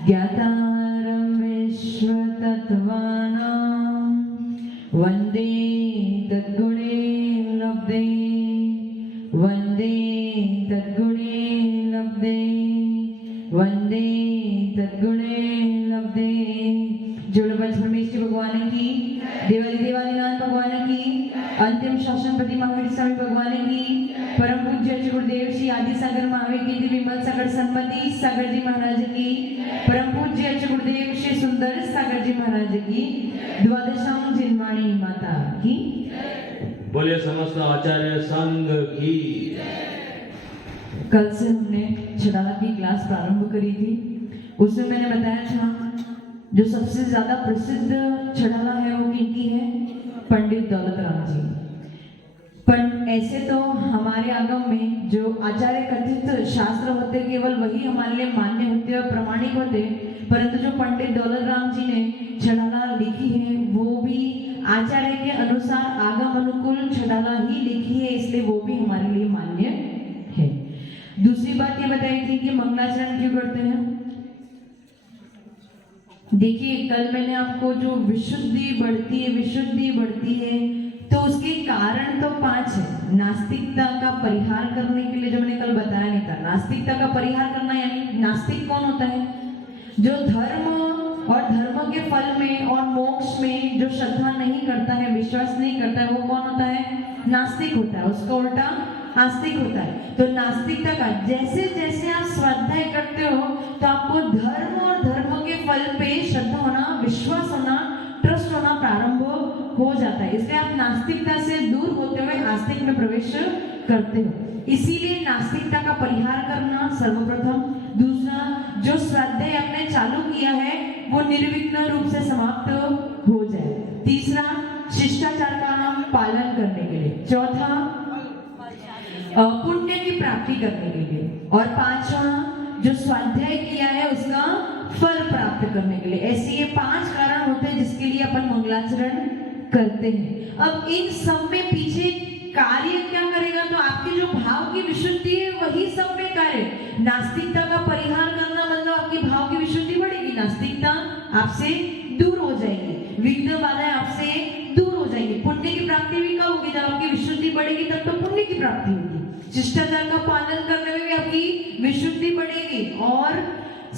ज्ञातारं विश्वतत्त्वानां वन्दे तद्गुणे लब्धे वन्दे तद्गुणे लब्धे वन्दे तद्गुणे लब्धे। जोड़ पंचपरमेश्वर भगवान की, देवाली देवालीनाथ भगवान की, अंतिम शासन पति महावीर स्वामी भगवान की, परम पूज्य गुरुदेव श्री आदि सागर महावीर की विमल सागर संपत्ति सागर जी महाराज की, परम पूज्य गुरुदेव श्री सुंदर सागर जी महाराज की, द्वादशाम जिनवाणी माता की। बोले समस्त आचार्य संघ की। कल से हमने छड़ाला की क्लास प्रारंभ करी थी। उसमें मैंने बताया था जो सबसे ज्यादा प्रसिद्ध छड़ाला है वो किनकी है? पंडित दौलत राम जी। पर ऐसे तो हमारे आगम में जो आचार्य कथित शास्त्र होते केवल वही हमारे लिए मान्य होते और प्रमाणिक होते, परंतु जो पंडित दौलत राम जी ने छड़ाला लिखी है वो भी आचार्य के अनुसार आगम अनुकूल छड़ाला ही लिखी है, इसलिए वो भी हमारे लिए मान्य है। दूसरी बात ये बताई थी कि मंगलाचरण क्यों करते हैं। देखिए कल मैंने आपको जो विशुद्धि बढ़ती है तो उसके कारण तो 5 है। नास्तिकता का परिहार करने के लिए जो मैंने कल बताया नहीं था, नास्तिकता का परिहार करना यानी नास्तिक कौन होता है? जो धर्म और धर्म के फल में और मोक्ष में जो श्रद्धा नहीं करता है, विश्वास नहीं करता है, वो कौन होता है? नास्तिक होता है। उसका उल्टा आस्तिक होता है। तो नास्तिकता का जैसे जैसे आप स्वाध्याय करते हो तो आपको धर्म और धर्म के फल पे श्रद्धा होना, विश्वास होना, ट्रस्ट होना प्रारंभ हो जाता है। इसलिए आप नास्तिकता से दूर होते हुए आस्तिक में प्रवेश करते हो। इसीलिए नास्तिकता का परिहार करना सर्वप्रथम। दूसरा, जो स्वाध्याय आपने चालू किया है वो निर्विघ्न रूप से समाप्त हो जाए। तीसरा, शिष्टाचार का पालन करने के लिए। चौथा, पुण्य की प्राप्ति करने के लिए। और पांचवा, जो स्वाध्याय किया है उसका फल प्राप्त करने के लिए। ऐसे ये 5 कारण होते हैं जिसके लिए अपन मंगलाचरण करते हैं। अब इन सब में पीछे कार्य क्या करेगा? तो आपकी जो भाव की विशुद्धि है वही सब में कार्य। नास्तिकता का परिहार करना मतलब आपकी भाव की विशुद्धि बढ़ेगी, नास्तिकता आपसे दूर हो जाएगी, विघ्न बाधाएं आपसे दूर हो जाएंगी। पुण्य की प्राप्ति भी कब होगी? जब आपकी विशुद्धि बढ़ेगी तब तो पुण्य की प्राप्ति होगी। शिष्टाचार का पालन करने में भी आपकी विशुद्धि बढ़ेगी और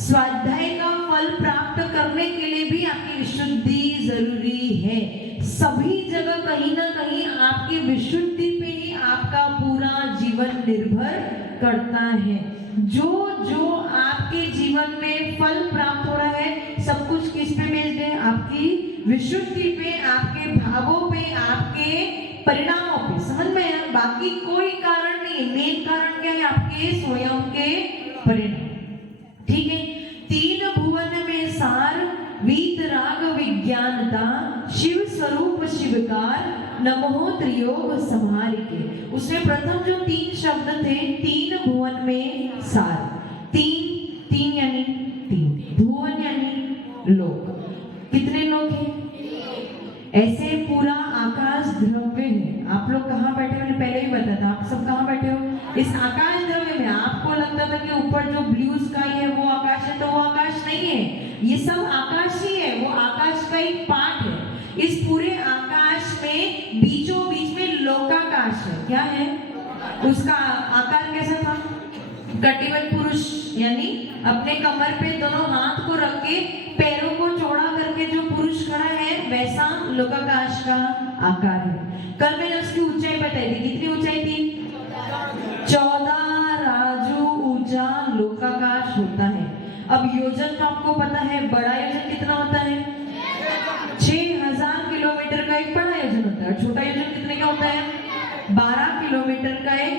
स्वाध्याय का फल प्राप्त करने के लिए भी आपकी विशुद्धि जरूरी है। सभी जगह कहीं ना कहीं आपकी विशुद्धि पे ही आपका पूरा जीवन निर्भर करता है। जो जो आपके जीवन में फल प्राप्त हो रहा है सब कुछ किस पे बेस्ड है? आपकी विशुद्धि पे, आपके भावों पे, आपके परिणामों पे। समझ में आया? बाकी कोई कारण नहीं। मेन कारण क्या है? आपके स्वयं के परिणाम। ठीक है। 3 भुवन में सार, वीतराग विज्ञानता, शिव स्वरूप शिवकार, नमो त्रियोग संहार के। उसमें प्रथम जो 3 शब्द थे, 3 भुवन में सार। 3 यानी 3, भुवन यानी लोक। कितने लोग हैं? ऐसे पूरा आकाश द्रव्य है। आप लोग कहाँ बैठे? मैंने पहले ही बताया था। आप सब कहाँ बैठे हो? इस आकाश द्रव्य में। आपको लगता था कि ऊपर जो ब्लू स्काई है वो आकाश है, तो वो आकाश नहीं है। ये सब आकाश ही है, वो आकाश का एक पार्ट है। इस पूरे आकाश में बीचों बीच में लोकाकाश है। क्या है? उसका आकार कैसा था? कटिबद्ध पुरुष, यानी अपने कमर पे दोनों हाथ को रख के पैरों को चौड़ा करके जो पुरुष खड़ा है वैसा लोकाकाश का आकार है। कल मैंने उसकी ऊंचाई बताई थी। कितनी ऊंचाई थी? 14 राजू ऊंचा लोकाकाश होता है। अब योजन तो आपको पता है, बड़ा योजन कितना होता है? 6000 किलोमीटर का एक बड़ा योजन होता है। छोटा योजन कितने का होता है? 12 किलोमीटर का एक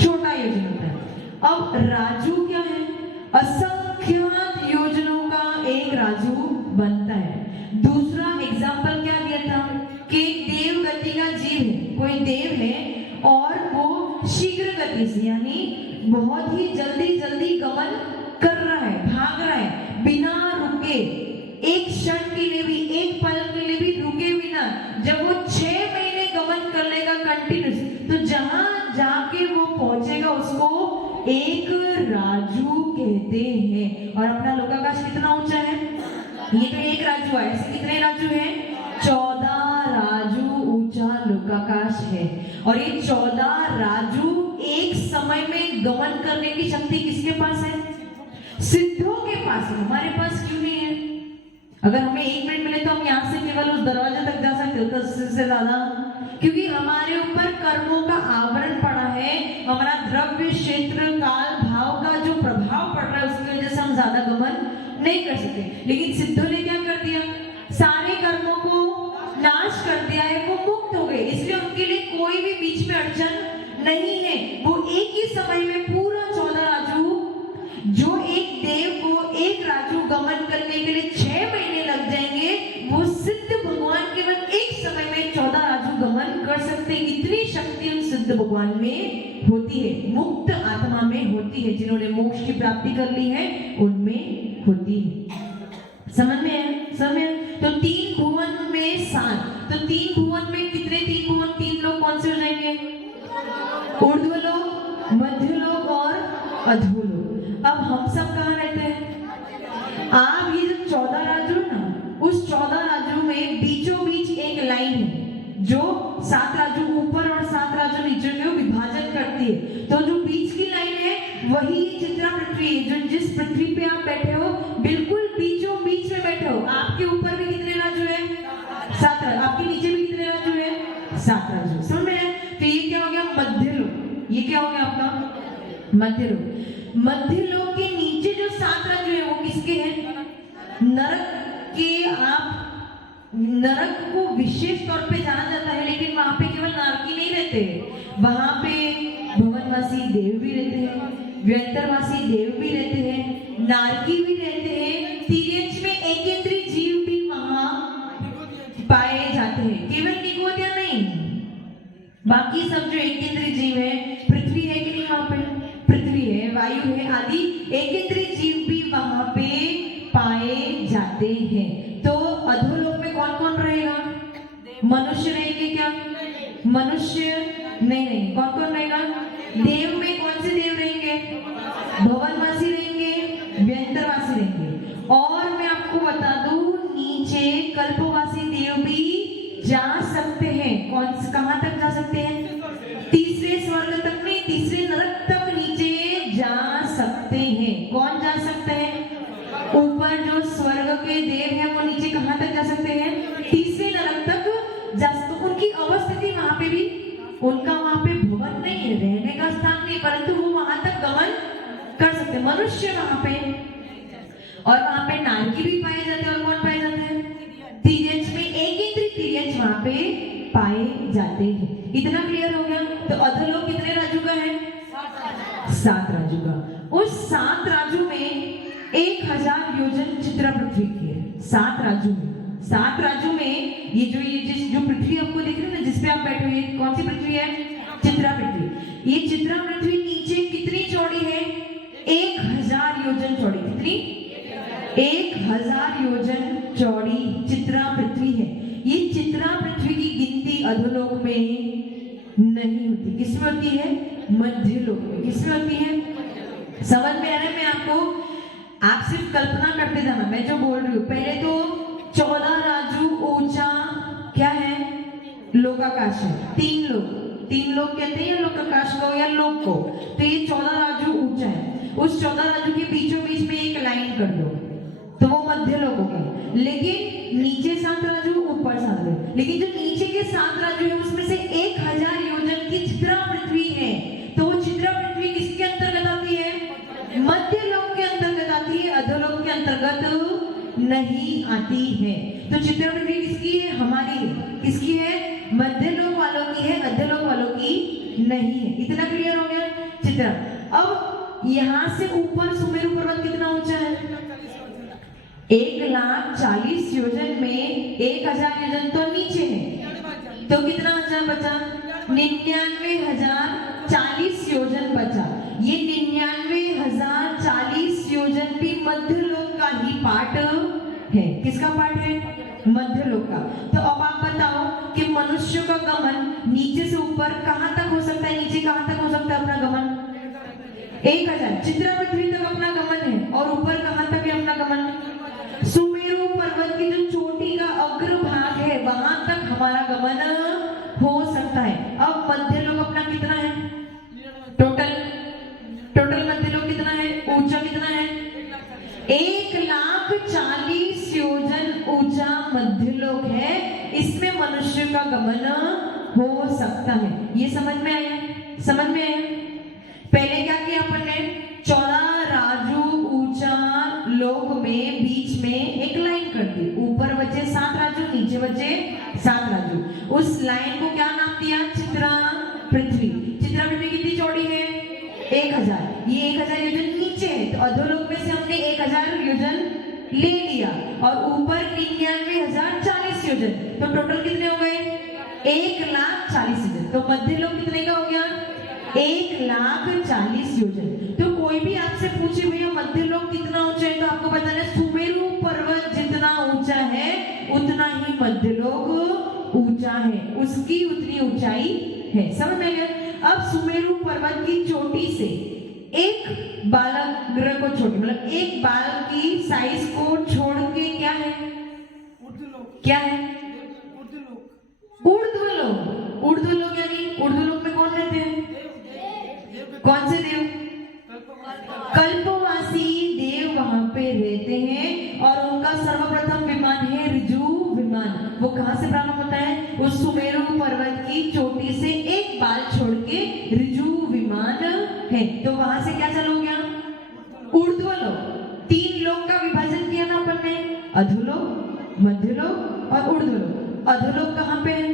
छोटा योजन होता है। अब राजू क्या है? असंख्यात योजनों का एक राजू बनता है। दूसरा एग्जाम्पल क्या दिया था कि देव गति का जीव है, कोई देव है और वो शीघ्र गति से यानी बहुत ही जल्दी गमन कर रहा है, भाग रहा है, बिना रुके, एक क्षण के लिए भी, एक पल के लिए भी रुके बिना। जब वो 6 महीने गमन कर लेगा कंटिन्यूस, तो जहां जाके वो पहुंचेगा उसको एक राजू कहते हैं। और अपना लोकाकाश कितना ऊंचा है? ये तो एक राजू है, ऐसे कितने राजू हैं? 14 राजू ऊंचा लोकाकाश है। और ये 14 राजू एक समय में गमन करने की शक्ति किसके पास है? सिद्धों के पास है। हमारे पास क्यों नहीं है? अगर हमें 1 मिनट मिले तो हम यहाँ से केवल उस दरवाजे तक जा सकते हो, 10 से ज्यादा, क्योंकि हमारे ऊपर कर्मों का आवरण पड़ा है। हमारा द्रव्य, क्षेत्र, काल, भाव का जो प्रभाव पड़ रहा है उसकी वजह से हम ज्यादा गमन नहीं कर सकते। लेकिन सिद्धों ने क्या कर दिया? सारे कर्मों को नाश कर दिया है, वो मुक्त हो गए, इसलिए उनके लिए कोई भी बीच में अड़चन नहीं है। वो एक ही समय में पूरा 14 राजू, जो एक देव को एक राजू गमन करने के लिए 6 महीने लग जाएंगे, वो सिद्ध भगवान केवल एक समय में 14 राजू गमन कर सकते हैं। इतनी शक्ति उन सिद्ध भगवान में होती है, मुक्त आत्मा में होती है, जिन्होंने मोक्ष की प्राप्ति कर ली है उनमें होती है। समझ में है? समझ में? तो 3 भुवन में 7, तो 3 भुवन में कितने? 3 भुवन, 3 लोग कौन से हो जाएंगे? ऊर्ध्वलोक, मध्यलोक और अधोलोक। अब हम सब कहाँ रहते हैं? आप ये जो 14 राजू ना, उस 14 राजू में बीचों बीच एक लाइन है जो 7 राजू ऊपर और 7 राजू नीचे को विभाजन करती है। तो जो बीच की लाइन है वही चित्रा पृथ्वी है। जो जिस पृथ्वी पे आप बैठे हो बिल्कुल बीचों बीच में बैठे हो। आपके ऊपर भी कितने राजू है? 7 राजू। आपके नीचे भी कितने राजू है? 7 राजू। समझ में है? तो ये क्या हो गया? मध्यलोक। ये क्या हो गया आपका? मध्यलोक। मध्यलोक के नीचे जो 7 राजू है वो किसके हैं? नरक के। आप नरक को विशेष तौर पे जाना जाता है, लेकिन वहां पे केवल नारकी नहीं रहते, वहां पे भवनवासी देव भी रहते हैं, व्यंतरवासी देव भी रहते हैं, नारकी भी रहते हैं, तिर्यंच में एकेंद्रीय जीव भी वहां पाए जाते हैं, केवल निगोदिया नहीं, बाकी सब जो एकेंद्रीय जीव है, पृथ्वी है कि नहीं वहां पे? पृथ्वी है, वायु है, आदि एकेंद्रीय जीव भी वहां पे पाए जाते हैं। तो अधोलोक में कौन कौन रहेगा? मनुष्य रहेंगे क्या? मनुष्य नहीं, कौन कौन रहेगा? देव में कौन से देव रहेंगे? भवनवासी रहेंगे, व्यंतरवासी रहेंगे। और मैं आपको बता दूं, नीचे कल्पवासी देव भी जा सकते हैं। कहां तक जा सकते हैं? तीसरे स्वर्ग तक नहीं, तीसरे नरक तक नीचे जा सकते हैं। कौन जा सकते हैं? ऊपर जो स्वर्ग के देव हैं वो नीचे कहां तक जा सकते हैं? तीसरे नरक तक जा सकते। तो उनकी अवस्थिति वहां पे भी, उनका वहां पे भवन नहीं है, रहने का स्थान नहीं, परंतु वो वहां तक गमन कर सकते हैं। मनुष्य वहां पे, और वहां पे नारकी भी पाए जाते हैं। और कौन पाए जाते हैं? तिर्यंच में एकेंद्रीय तिर्यंच वहां पे पाए जाते हैं। इतना क्लियर हो गया? तो अधोलोक कितने राजू का है? 7 राजू का। उस 7 राजू में 1000 योजन चित्रा पृथ्वी की है। 7 राजू में, 7 राजू में ये जो पृथ्वी आपको दिख रही है ना, जिसपे आप बैठे हुए, कौन सी पृथ्वी है? चित्रा पृथ्वी। ये चित्रा पृथ्वी नीचे कितनी चौड़ी है? 1000 योजन चौड़ी। कितनी? 1000 योजन चौड़ी चित्रा पृथ्वी है। ये चित्रा पृथ्वी की गिनती अधोलोक में नहीं होती। किसमें होती है? मध्यलोक में। किसमें होती है? समझ में आ रहा है? मैं आपको, आप सिर्फ कल्पना करते जाना, मैं जो बोल रही हूँ। पहले तो 14 राजू ऊंचा क्या है? लोकाकाश है। 3 लोग कहते हैं लोकाकाश को या लोक को। तो ये 14 राजू ऊंचा है। उस 14 राजू के बीचों बीच में एक लाइन कर दो तो वो मध्य लोक हो गया। लेकिन नीचे 7 राजू, ऊपर 7 राजू। लेकिन जो नीचे के 7 राजू है उसमें से 1000 योजन की चित्रा पृथ्वी है। तो वो चित्रा पृथ्वी किसके अंतर्गत आती है? मध्य लोक के अंतर्गत आती है, अधोलोक के अंतर्गत नहीं आती है। तो चित्रा पृथ्वी किसकी है? हमारी है। किसकी है? मध्य लोक वालों की है, अधोलोक वालों की नहीं है। इतना क्लियर हो गया? चित्रा। अब यहाँ से ऊपर सुमेरु पर्वत कितना ऊंचा है? 1,40,000 योजन में 1000 योजन तो नीचे है, तो कितना हजार बचा? 99,040 योजन बचा। ये 99,040 योजन भी मध्यलोक का ही पार्ट है। किसका पार्ट है? मध्यलोक का। तो अब आप बताओ कि मनुष्य का गमन नीचे से ऊपर कहां तक हो सकता है? नीचे कहां तक हो सकता है अपना गमन? 1000 चित्रा पृथ्वी तक अपना गमन है, और ऊपर कहां तक है अपना गमन? सुमेरु पर्वत की जो चोटी का अग्रभाग है वहां तक हमारा गमन हो सकता है। अब मध्य लोक अपना कितना है? टोटल मध्य लोक कितना है? ऊंचा कितना है? 1,40,000 योजन ऊंचा मध्य लोक है, इसमें मनुष्य का गमन हो सकता है। ये समझ में आया? समझ में आया? पहले क्या किया अपन ने? चौड़ा राजू ऊंचा लोक में बीच में एक लाइन कर दी, ऊपर बचे 7 राजू, नीचे बचे 7 राजू। उस लाइन को क्या नाम दिया? चित्रा पृथ्वी। चित्रा पृथ्वी कितनी चौड़ी है? 1000। ये 1000 योजन नीचे है, तो अधोलोक में से हमने 1000 योजन ले लिया, और ऊपर 99,040 योजन, तो टोटल कितने हो गए? 1,40,000 योजन। तो मध्य लोक कितने का हो गया? 1,40,000 योजन। तो कोई भी आपसे पूछे भैया मध्य लोक कितना ऊंचा है, तो आपको बताना है सुमेरु पर्वत जितना ऊंचा है उतना ही मध्य लोक ऊंचा है, उसकी उतनी ऊंचाई है। समझ में गया? अब सुमेरु पर्वत की चोटी से एक बालक ग्रह को छोड़, मतलब एक बालक की साइज को छोड़ के क्या है? क्या है? ऊर्ध्वलोक। ऊर्ध्वलोक यानी ऊर्ध्वलोक में कौन रहते हैं? कौन से देव? कल्पवासी देव वहां पे रहते हैं, और उनका सर्वप्रथम विमान है ऋजु विमान। वो कहां से प्रारंभ होता है? उस सुमेरु पर्वत की चोटी से एक बाल छोड़ के ऋजु विमान है, तो वहां से क्या चालू हो गया? ऊर्ध्वलोक। 3 लोक का विभाजन किया ना अपन ने, अधोलोक, मध्यलोक और ऊर्ध्वलोक। अधोलोक कहां पे है?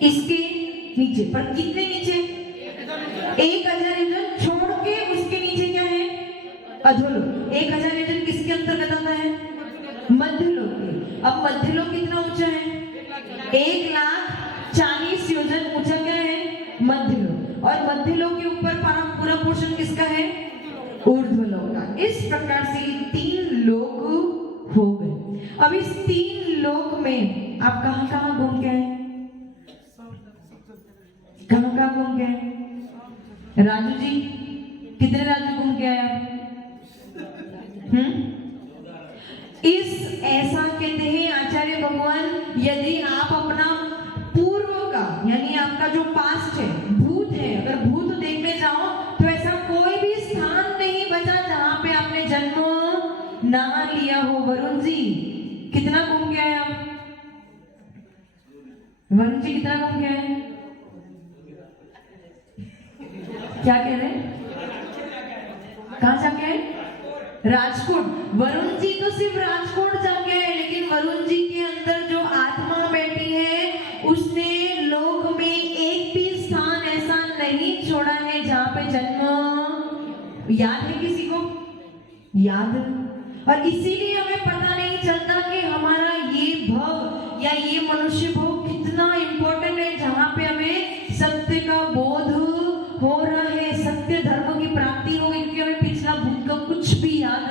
इसके नीचे। पर कितने नीचे? 1,000 योजन छोड़ के उसके नीचे क्या है? अधोलोक। 1,000 योजन किसके अंतर्गत आता है? मध्यलोक के। अब मध्यलोक कितना ऊंचा है? 1,40,000 योजन ऊंचा क्या है? मध्यलोक। और मध्यलोक के ऊपर पूरा पोर्शन किसका है? ऊर्ध्वलोक का। इस प्रकार से 3 लोक हो गए। अब इस 3 लोक में आप कहां कहां घूम के आए? कहां कहां घूम के आए? राजू जी, कितने राजू घूम के आए आप? इस ऐसा कहते हैं आचार्य भगवान, यदि आप अपना पूर्व का यानी आपका जो पास्ट है, भूत है, अगर भूत देखने जाओ तो ऐसा कोई भी स्थान नहीं बचा जहां पे आपने जन्म ना लिया हो। वरुण जी कितना घूम के आए आप? वरुण जी कितना घूम के आए? क्या कह रहे हैं? कहां जाके आए? राजकोट। वरुण जी तो सिर्फ राजकोट जाके आए, लेकिन वरुण जी के अंदर जो आत्मा बैठी है उसने लोक में एक भी स्थान ऐसा नहीं छोड़ा है जहां पे जन्म। याद है किसी को? याद। और इसीलिए हमें पता नहीं चलता कि हमारा ये भव या ये मनुष्य भव कितना इंपॉर्टेंट है, जहां पे हमें सत्य का बोध हो रहा है, सत्य धर्म की प्राप्ति हो गई। क्योंकि हमें पिछला भूत का कुछ भी याद,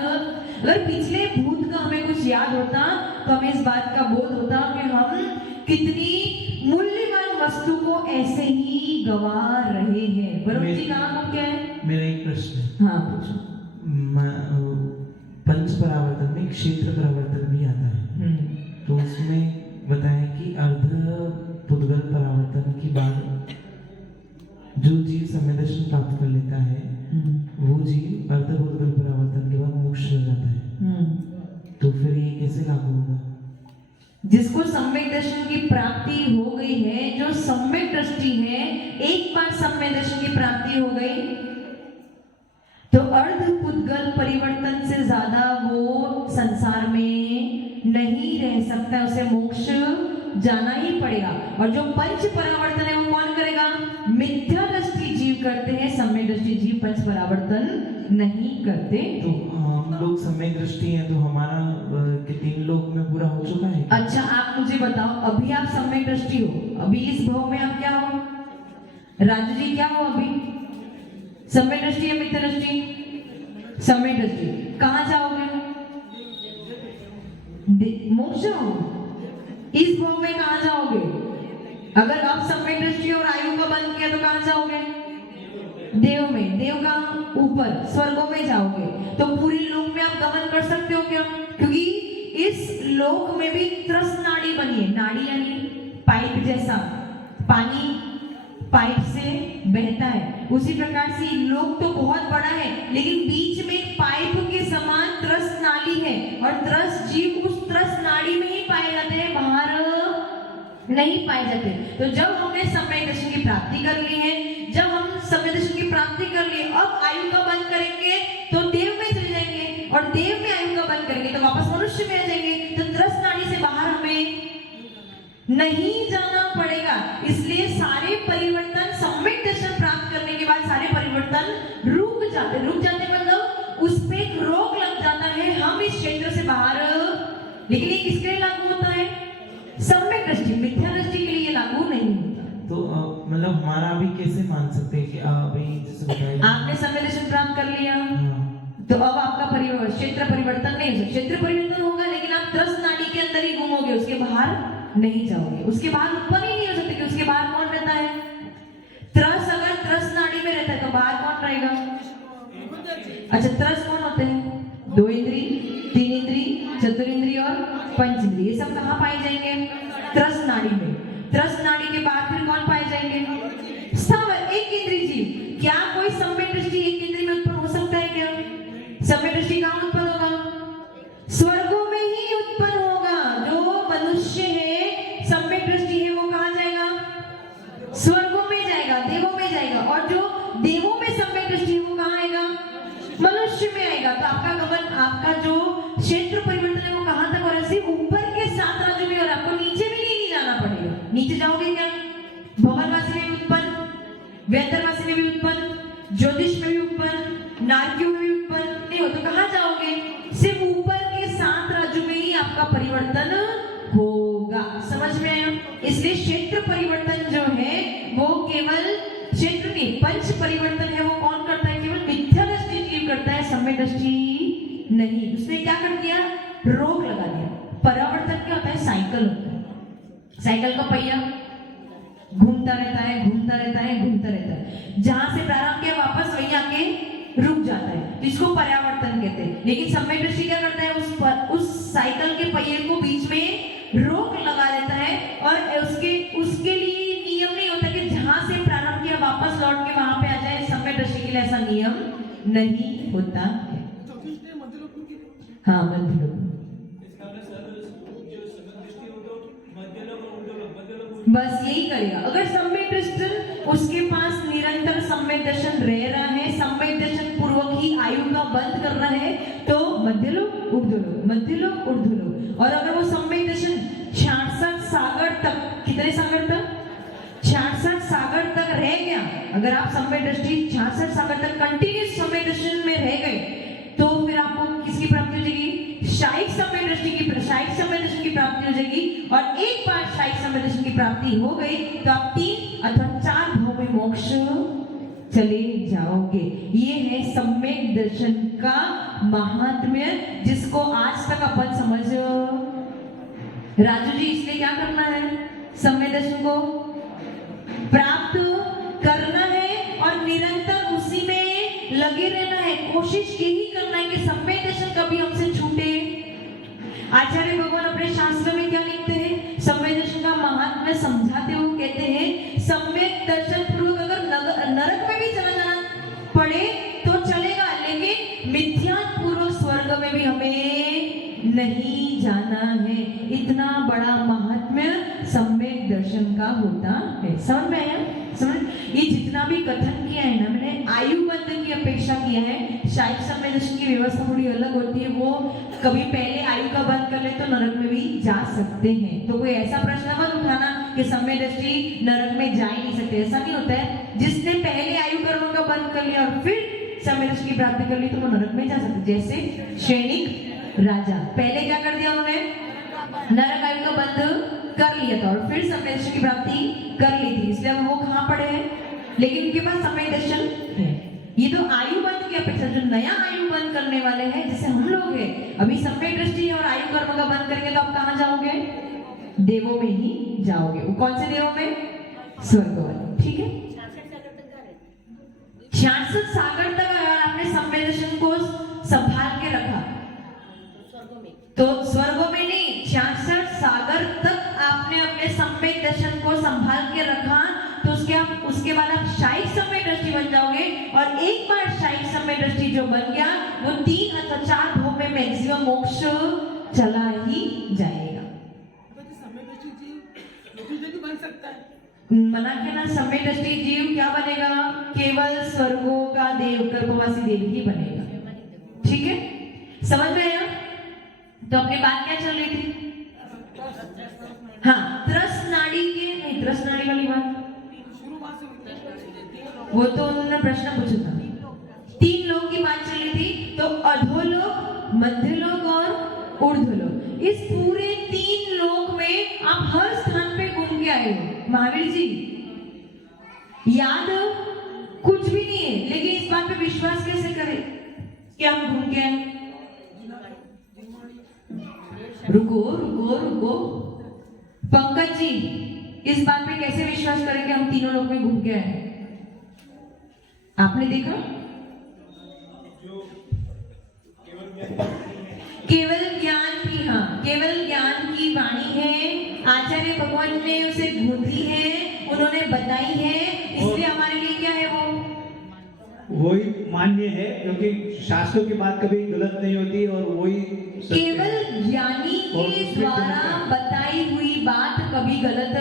अगर पिछले भूत का हमें कुछ याद होता तो हमें इस बात का बोध होता कि हम कितनी मूल्यवान वस्तु को ऐसे ही गवा रहे हैं। वरुण जी कहाँ घूम के आए? मेरा एक प्रश्न है। हाँ पूछो। पंच परावर्तन में क्षेत्र परावर्तन भी आता है, तो उसमें बताया कि अर्ध पुद्गल परावर्तन की बात जो जीव समय दर्शन प्राप्त कर लेता है वो जीव अर्ध पुद्गल परावर्तन के बाद मोक्ष हो जाता है, तो फिर ये कैसे लागू होगा? जिसको सम्यक दर्शन की प्राप्ति हो गई है, जो सम्यक दृष्टि है, एक बार सम्यक दर्शन की प्राप्ति हो गई तो अर्ध पुद्गल परिवर्तन से ज्यादा वो संसार में नहीं रह सकता, उसे मोक्ष जाना ही पड़ेगा। और जो पंच परावर्तन है वो कौन करेगा? मिथ्या दृष्टि जीव करते हैं, सम्यक दृष्टि जीव पंच परावर्तन नहीं करते। तो हम लोग सम्यक दृष्टि है, तो हमारा कितने लोक में पूरा हो चुका है? अच्छा आप मुझे बताओ, अभी आप सम्यक दृष्टि हो, अभी इस भाव में आप क्या हो? राजू जी क्या हो अभी? सम्यक दृष्टि या मिथ्या दृष्टि? सम्यक दृष्टि। कहां जाओगे? मोक्ष जाओगे। इस भाव में कहां जाओगे? अगर आप सम्यक दृष्टि और आयु का बंद किया तो कहां जाओगे? देव में, देव का ऊपर स्वर्गों में जाओगे तो पूरी लोक में आप गमन कर सकते हो क्या? क्योंकि इस लोक में भी त्रस नाड़ी बनी है। नाड़ी यानी पाइप जैसा, पानी पाइप से बहता है, उसी प्रकार से लोक तो बहुत बड़ा है लेकिन बीच में एक पाइप के समान त्रस नाड़ी है और त्रस जीव उस त्रस नाड़ी में ही पाए जाते हैं, बाहर नहीं पाए जाते। तो जब हमने सम्यक दर्शन की प्राप्ति कर ली है, जब हम सम्यक दर्शन की प्राप्ति कर लिए, अब आयु का बंद करेंगे तो देव में चले जाएंगे और देव में आयु का बंद करेंगे तो वापस मनुष्य में आ जाएंगे। तो त्रस नाड़ी से बाहर हमें नहीं जाना पड़ेगा। इसलिए सारे परिवर्तन सम्यक दर्शन प्राप्त करने के बाद सारे परिवर्तन रुक जाते मतलब उस पे एक रोक लग जाता है, हम इस क्षेत्र से बाहर। लेकिन ये किसके लिए लागू होता है? सम्यक दृष्टि, मिथ्या दृष्टि के लिए लागू नहीं होता। तो मतलब हमारा अभी कैसे मान सकते हैं कि अभी जैसे बताया आपने सम्यक दर्शन प्राप्त कर लिया, हाँ। तो अब आपका क्षेत्र परिवर्तन नहीं हो सकता। क्षेत्र परिवर्तन होगा लेकिन आप त्रस नाड़ी के अंदर ही घूमोगे, उसके बाहर नहीं जाओगे, उसके बाहर उत्पन्न ही नहीं हो सकते कि उसके बाहर कौन रहता है? त्रस अगर त्रस नाड़ी में रहता है तो बाहर कौन रहेगा? अच्छा, त्रस कौन होते हैं? 2 इंद्री, 3 इंद्री, चतुरिंद्री और पंच इंद्री, ये सब कहाँ पाए जाएंगे? त्रस नाड़ी में। त्रस नाड़ी के बाद फिर कौन पाए जाएंगे? सब एक इंद्री जीव। क्या कोई सम्यक दृष्टि एक इंद्री में उत्पन्न हो सकता है क्या? सम्यक दृष्टि कहाँ उत्पन्न होगा? स्वर्गों में ही उत्पन्न होगा। जो मनुष्य है, सम्यक दृष्टि है, वो कहाँ जाएगा? स्वर्गों में जाएगा, देवों में जाएगा। और जो देवों में सम्यक दृष्टि है वो कहाँ आएगा? मनुष्य में आएगा। तो आपका गमन, आपका जो क्षेत्र परिवर्तन है वो कहाँ तक हो रहा है? ऊपर के 7 राज्यों में, और आपको नीचे भी नहीं जाना पड़ेगा। नीचे जाओगे क्या? भवनवासी में भी उत्पन्न, व्यंतरवासी में भी उत्पन्न, ज्योतिष में भी उत्पन्न, नारकियों में भी उत्पन्न नहीं हो तो कहाँ जाओगे? सिर्फ ऊपर के 7 राज्यों में ही आपका परिवर्तन होगा। समझ में आया? इसलिए क्षेत्र परिवर्तन जो है वो केवल क्षेत्र नहीं, पंच परिवर्तन है वो कौन करता है? केवल मिथ्या दृष्टि जीव करता है, सम्यक दृष्टि नहीं। उसने क्या कर दिया? रोक लगा दिया। परावर्तन क्या होता है? साइकिल होता है। साइकिल का पहिया घूमता रहता है, घूमता रहता है, घूमता रहता है, जहां से प्रारंभ किया वापस वहीं आके रुक जाता है, तो इसको पर्यावर्तन कहते हैं। लेकिन सम्यक दृष्टि क्या करता है? उस साइकिल के पहिए को बीच में रोक लगा देता है और उसके लिए नियम नहीं होता कि जहां से प्रारंभ किया वापस लौट के वहां पे आ जाए। सम्यक दृष्टि के लिए ऐसा नियम नहीं होता है। हाँ, मध्यलोक। बस यही करेगा। अगर सम्यक दर्शन उसके पास निरंतर सम्यक दर्शन रह रहा है, सम्यक दर्शन पूर्वक ही आयु का बंद कर रहा है, तो मध्यलोक, ऊर्ध्वलोक, मध्यलोक, ऊर्ध्वलोक। और अगर वो सम्यक दर्शन 66 सागर तक, कितने सागर तक? 66 सागर तक रह गया। अगर आप सम्यक दृष्टि 66 सागर तक कंटिन्यूस सम्यक दर्शन में रह गए तो फिर आपको किसकी प्राप्ति हो जाएगी? शायिक सम्यक दृष्टि की, शायिक सम्यक दर्शन की प्राप्ति हो जाएगी। और एक बार शायिक सम्यक दर्शन की प्राप्ति हो गई तो आप 3 अथवा 4 भाव में मोक्ष चले जाओगे। ये है सम्यक दर्शन का महात्म्य, जिसको आज तक अपन समझ। राजू जी, इसलिए क्या करना है? सम्यक दर्शन को प्राप्त करना है और निरंतर उसी में लगे रहना है। कोशिश यही करना है कि सम्यक दर्शन कभी हमसे छूटे। आचार्य भगवान अपने शास्त्र में क्या लिखते हैं? सम्यक दर्शन का महात्म्य समझाते हुए कहते हैं, सम्यक दर्शन पूर्वक अगर नरक में भी चला जाना पड़े तो चलेगा, लेकिन मिथ्या पूर्वक स्वर्ग में भी हमें नहीं जाना है। इतना बड़ा महात्म्य सम्यक दर्शन का होता है। समझ में आया? समझ? ये जितना भी कथन किया है ना मैंने, आयु बंधन की अपेक्षा किया है। शायद सम्यक दर्शन की व्यवस्था थोड़ी अलग होती है। वो कभी पहले आयु का बंद कर ले तो नरक में भी जा सकते हैं। तो कोई ऐसा प्रश्न मत उठाना कि सम्यक दृष्टि नरक में जा ही नहीं सकते। ऐसा नहीं होता है। जिसने पहले आयु कर्म का बंद कर लिया और फिर सम्यक दृष्टि की प्राप्ति कर ली तो वो नरक में जा सकते। जैसे सैनिक राजा, पहले क्या कर दिया उन्होंने? नरक आयु का बंद कर लिया था और फिर सम्यक दर्शन की प्राप्ति कर ली थी, इसलिए वो कहाँ पड़े हैं? लेकिन उनके पास सम्यक दर्शन है। ये तो आयु बंद की अपेक्षा जो नया आयु बंद करने वाले हैं, जैसे हम लोग हैं, अभी सम्यक दृष्टि है और आयु कर्म का बंद करेंगे तो आप कहाँ जाओगे? देवों में ही जाओगे। वो कौन से देवों में? स्वर्ग वाले। ठीक है, 66 सागर तक अगर आपने संवेद दर्शन को संभाल के रखा तो स्वर्गों में नहीं, 66 सागर तक आपने अपने संवेद दर्शन को संभाल के रखा तो उसके बाद आप शायिक संवेद दृष्टि बन जाओगे। और एक बार शायिक संवेद दृष्टि जो बन गया वो 3 अथवा 4 भोग में मैक्सिमम मोक्ष चला ही जाएगा। मना के ना संवेद दृष्टि जीव क्या बनेगा, केवल स्वर्गों का देव कल्पवासी देव ही बनेगा। ठीक है, समझ में आया? तो अपनी बात क्या चल रही थी? हाँ, त्रस नाड़ी के नहीं, त्रस नाड़ी वाली बात वो तो उन्होंने प्रश्न पूछा था। 3 लोक की बात चल रही थी, तो अधोलोक, मध्यलोक और ऊर्ध्वलोक। इस पूरे 3 लोक में आप हर स्थान पे घूम के आए हो। महावीर जी याद कुछ भी नहीं है, लेकिन इस बात पे विश्वास कैसे करें कि हम घूम के आए? रुको रुको रुको, पंकज जी इस बात पे कैसे विश्वास करें कि हम तीनों लोग में घूम के आए? आपने देखा? केवल ज्ञान की, हाँ केवल ज्ञान की वाणी है, आचार्य भगवान ने उसे गूंथी है, उन्होंने बताई है, इसलिए हमारे लिए क्या है वही मान्य है, क्योंकि शास्त्रों की बात कभी गलत नहीं होती और वही केवल ज्ञानी के द्वारा बताई हुई बात कभी गलत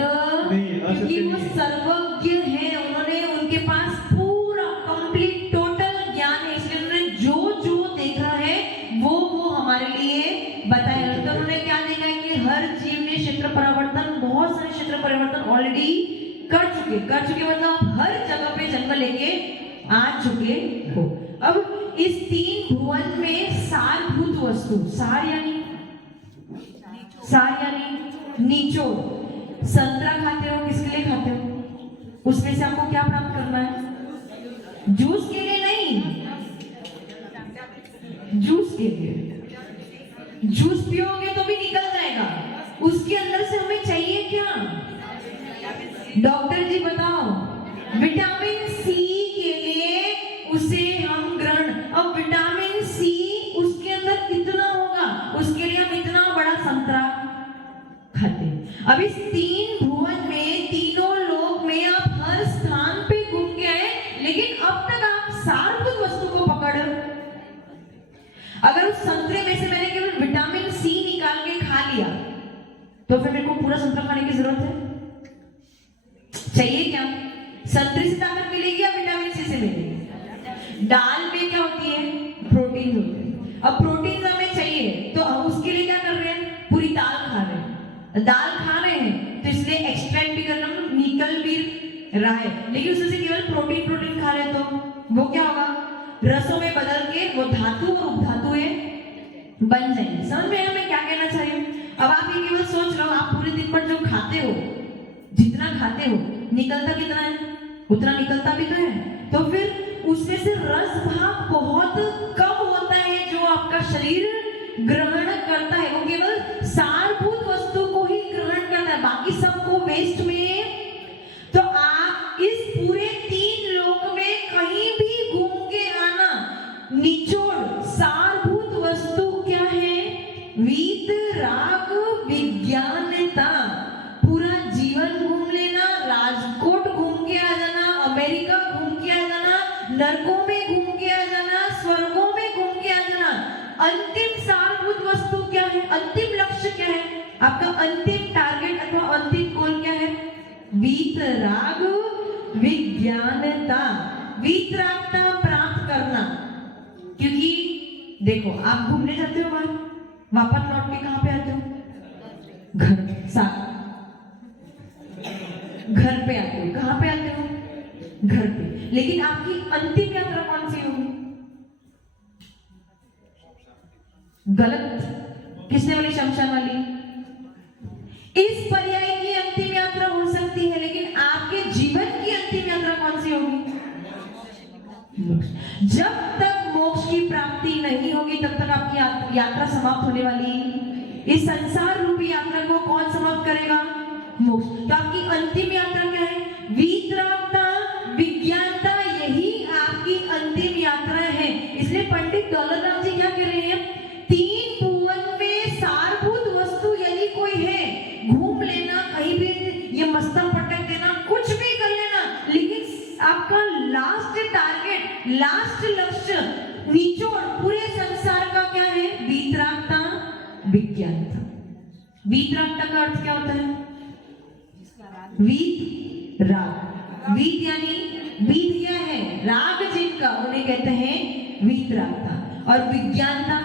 नहीं, क्योंकि वो सर्वज्ञ है, उन्होंने उनके पास पूरा कंप्लीट टोटल ज्ञान है, इसलिए उन्होंने जो जो देखा है वो हमारे लिए बताया। तो उन्होंने क्या देखा है कि हर जीव ने क्षेत्र परिवर्तन, बहुत सारे क्षेत्र परिवर्तन ऑलरेडी कर चुके मतलब हर जगह पे जन्म लेके आ चुके हो। अब इस 3 भुवन में सारभूत वस्तु, सार यानी निचोड़। संतरा खाते हो, किसके लिए खाते हो? उसमें से आपको क्या प्राप्त करना है? जूस के लिए नहीं, जूस के लिए। जूस पियोगे तो भी निकल जाएगा, उसके अंदर से हमें चाहिए क्या? डॉक्टर जी बताओ, विटामिन सी के लिए उसे हम ग्रहण, अब विटामिन सी उसके अंदर इतना होगा, उसके लिए हम इतना बड़ा संतरा खाते हैं। अब इस 3 भुवन में, तीनों लोक में आप हर स्थान पे घूम के आए, लेकिन अब तक आप सारभूत वस्तु को पकड़, अगर उस संतरे में से मैंने केवल विटामिन सी निकाल के खा लिया तो फिर मेरे को पूरा संतरा खाने की जरूरत है? चाहिए क्या? संतरे से ताकत मिलेगी या विटामिन सी से मिलेगी? दाल में क्या होती है? प्रोटीन होते हैं। अब प्रोटीन हमें चाहिए तो हम उसके लिए क्या कर रहे हैं? पूरी दाल खा रहे हैं। दाल खा रहे हैं तो इसलिए एक्सट्रैक्ट भी करना निकल भी रहा है, लेकिन उसमें से केवल प्रोटीन खा रहे तो वो क्या होगा? रसों में बदल के वो धातु और उपधातु बन जाएंगे। समझ में हमें क्या कहना चाहिए? अब आप ये केवल सोच लो, आप पूरे दिन पर जो खाते हो, जितना खाते हो, निकलता कितना है? उतना निकलता भी तो है। तो फिर उसमें से रस भाग बहुत कम होता है जो आपका शरीर ग्रहण करता है, वो केवल सारभूत वस्तु को ही ग्रहण करता है, बाकी सबको वेस्ट में। तो आप इस पूरे 3 लोक में कहीं भी घूम के आना, निचोड़ सारभूत वस्तु क्या है? वीत राग विज्ञानता। पूरा जीवन घूम लेना, राजकोट घूम के आ जाना, अमेरिका घूम के आ जाना, नरकों में घूम के आ जाना, स्वर्गों में घूम के आ जाना। अंतिम सारभूत वस्तु क्या है? अंतिम लक्ष्य क्या है? आपका अंतिम टारगेट अथवा अंतिम गोल क्या है? वीतराग विज्ञानता, वीतरागता प्राप्त करना। क्योंकि देखो, आप घूमने जाते हो बाहर, वापस लौट के कहां पे आते हो? घर पे आते हो। कहां पे आते हो? घर पे। लेकिन आपकी अंतिम यात्रा कौन सी होगी? गलत। किसने वाली? शमशान वाली। इस पर्याय की अंतिम यात्रा हो सकती है, लेकिन आपके जीवन की अंतिम यात्रा कौन सी होगी? जब तक मोक्ष की प्राप्ति नहीं होगी तब तक आपकी यात्रा समाप्त होने वाली। इस संसार रूपी यात्रा को कौन समाप्त करेगा? मोक्ष। तो आपकी अंतिम यात्रा क्या है? वीतरागता विज्ञानता, यही आपकी लास्ट लक्ष्य निचोड़ पूरे संसार का क्या है? वीतरागता, विज्ञानता। वीतरागता का अर्थ क्या होता है? वीत राग। वीत यानी बीत गया है, राग जिनका उन्हें कहते हैं वीतरागता। और विज्ञानता,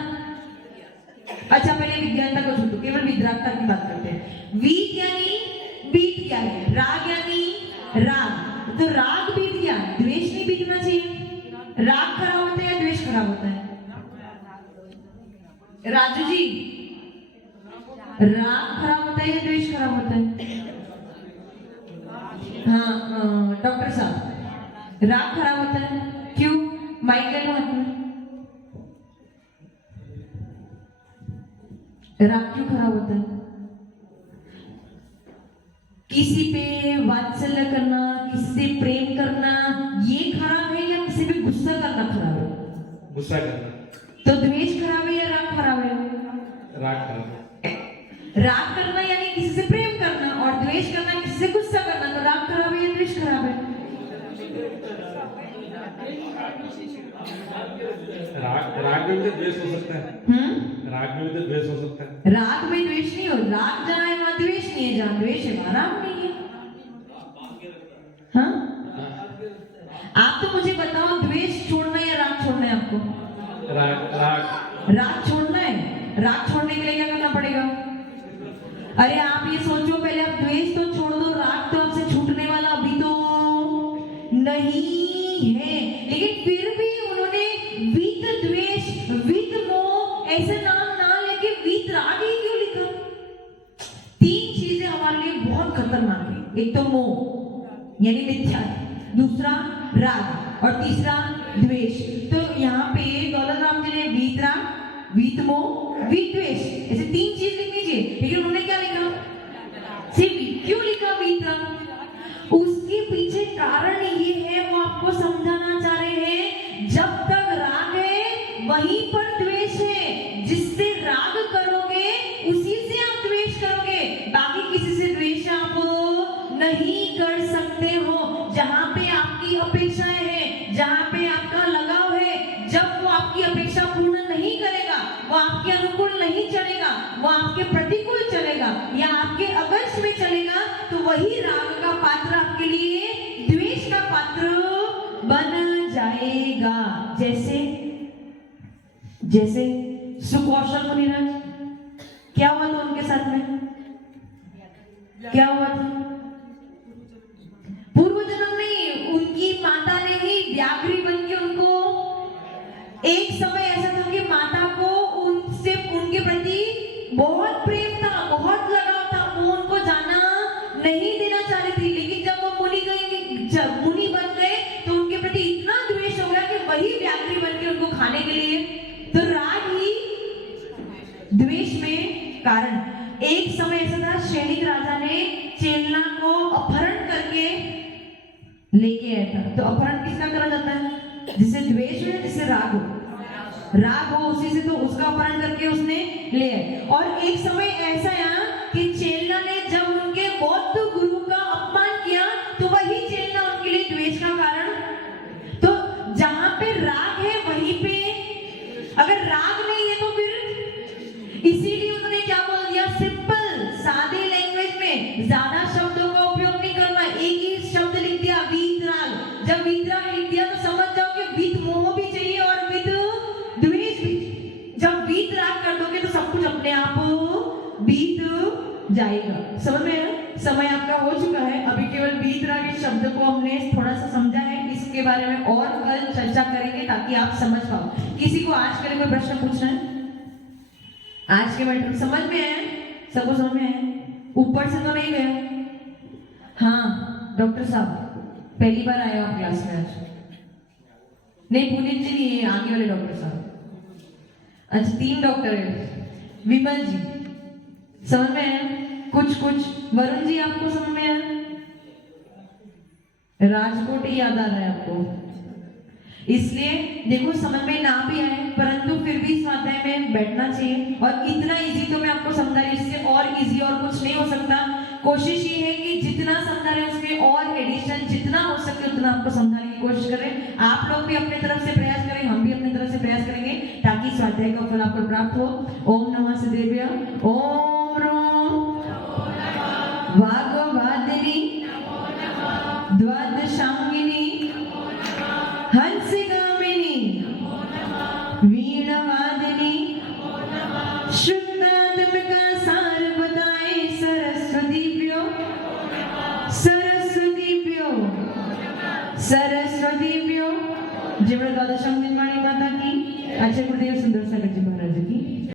अच्छा पहले विज्ञानता को छोड़ो, केवल वीतरागता की बात करते हैं। वीत यानी बीत गया है, राग यानी राग। तो राग बीत गया, द्वेष नहीं बीतना चाहिए। राग खराब होता है या द्वेष खराब होता है? राजू जी, राग खराब होता है या द्वेष खराब होता है? हाँ डॉक्टर साहब, राग खराब होता है, क्यों? माइक ले लो हाथ में। राग क्यों खराब होता है? किसी पे वात्सल्य करना, किसी से प्रेम करना, ये खराब है या किसी पे गुस्सा करना खराब है? गुस्सा करना। तो द्वेष खराब है या राग खराब है? राग खराब है। राग करना यानी किसी से प्रेम करना, और द्वेष करना किसी से गुस्सा करना। तो राग खराब है या द्वेष खराब है? राग में भी तो द्वेष हो सकता है। राग में भी तो द्वेष हो सकता है। राग में द्वेष नहीं हो, राग जहाँ है वहाँ द्वेष नहीं है, जहाँ द्वेष है वहाँ राग नहीं है। हाँ, आप तो मुझे बताओ, द्वेष छोड़ना है या राग छोड़ना है आपको? राग छोड़ना है। राग छोड़ने के लिए क्या करना पड़ेगा? अरे आप ये सोचो, पहले आप द्वेष तो छोड़ दो, राग तो आपसे छूटने वाला अभी तो नहीं है। लेकिन फिर भी उन्होंने वीत द्वेष, वीत मोह ऐसे नाम ना लेके वीत राग ही क्यों लिखा? तीन चीजें हमारे लिए बहुत खतरनाक है। एक तो मोह यानी मिथ्या, दूसरा राग और तीसरा द्वेष। तो यहाँ पे दौलत राम जी ने वीत राग, वीत मोह, वीत द्वेष ऐसे तीन चीज लिखनी चाहिए, लेकिन उन्होंने क्या लिखा? सिर्फ क्यों लिखा वीत राग? उसके पीछे कारण ये है, वो आपको समझाना चाह रहे हैं, जब तक राग है वहीं पर द्वेष है। जिससे राग करोगे उसी से आप द्वेष करोगे, बाकी किसी से द्वेष आप नहीं कर सकते हो। जहां पे आपकी अपेक्षाएं हैं, जहां पे आपका लगाव है, जब वो आपकी अपेक्षा पूर्ण नहीं करेगा, वो आपके अनुकूल नहीं चलेगा, वो आपके प्रतिकूल चलेगा या आपके अगंश में चलेगा, तो वही राग का पात्र आपके लिए द्वेष का पात्र बन जाएगा। जैसे सुकौशल मुनिराज, क्या हुआ था उनके साथ में? क्या हुआ था? पूर्व जन्म में उनकी माता ने ही व्याघ्री बन के उनको, एक समय ऐसा था कि माता को उनसे, उनके प्रति बहुत प्रेम था, बहुत लगाव था, वो उनको जाना नहीं देना चाह रही थी। लेकिन जब वो मुनि बन गए तो उनके प्रति इतना द्वेष हो गया कि वही व्याघ्री बन के उनको खाने के लिए। तो राग ही द्वेष में कारण। एक समय ऐसा था, सैनिक राजा ने चेलना को अपहरण करके लेके आया था। तो अपहरण किसका करा जाता है? जिसे द्वेष हो, जिसे राग हो। राग हो उसी से तो उसका अपहरण करके उसने ले आए। और एक समय ऐसा आया कि चेलना ने जब उनके बौद्ध गुरु का अपमान किया, तो वही चेलना उनके लिए द्वेष का कारण। तो जहां पे राग है वहीं पे, अगर राग नहीं है तो फिर, इसीलिए उन्होंने क्या बोल दिया? सिंपल सादे लैंग्वेज में, ज्यादा शब्दों का उपयोग नहीं करना, एक ही शब्द लिख दिया, वीतराग। जब वीतराग लिख दिया तो समझ जाओ कि वीत मोह भी चाहिए और वीत द्वेष भी। जब वीतराग कर दोगे तो सब कुछ अपने आप बीत जाएगा। समझ में आया? समय आपका हो चुका है। अभी केवल वीतराग इस शब्द को हमने थोड़ा सा समझा है, इसके बारे में और कल चर्चा करेंगे ताकि आप समझ पाओ। किसी को आज के लिए कोई प्रश्न पूछना है? आज के मैटर समझ में आया? सबको समझ में आया? ऊपर से तो नहीं गया? हाँ डॉक्टर साहब, पहली बार आए हो आप क्लास में आज? नहीं पुनीत जी नहीं है, आगे वाले डॉक्टर साहब। अच्छा 3 डॉक्टर है। विमल जी समझ में आया? कुछ वरुण जी आपको समझ में आया? राजकोट ही याद आ रहा है आपको? इसलिए देखो, समझ में ना भी आए परंतु फिर भी स्वाध्याय में बैठना चाहिए। और इतना इजी तो मैं आपको समझा रही, इससे और इजी और कुछ नहीं हो सकता। कोशिश ये है कि जितना समझा रहे उसमें और एडिशन जितना हो सके उतना आपको समझाने की कोशिश करें। आप लोग भी अपनी तरफ से प्रयास करें, हम भी अपनी तरफ से प्रयास करेंगे ताकि स्वाध्याय का फल आपको प्राप्त हो। ओम नमः सदेव्य। ओम ह्रौं वाग्वादिनी द्वादशांगिनी हंसिगामिनी वीणवादिनी शुद्धात्म का सार बताए सरस्वतीभ्यो सरस्वतीभ्यो सरस्वतीभ्यो। जय बोलो द्वादशांगिनी वाणी माता की। अच्छा गुरुदेव सुंदर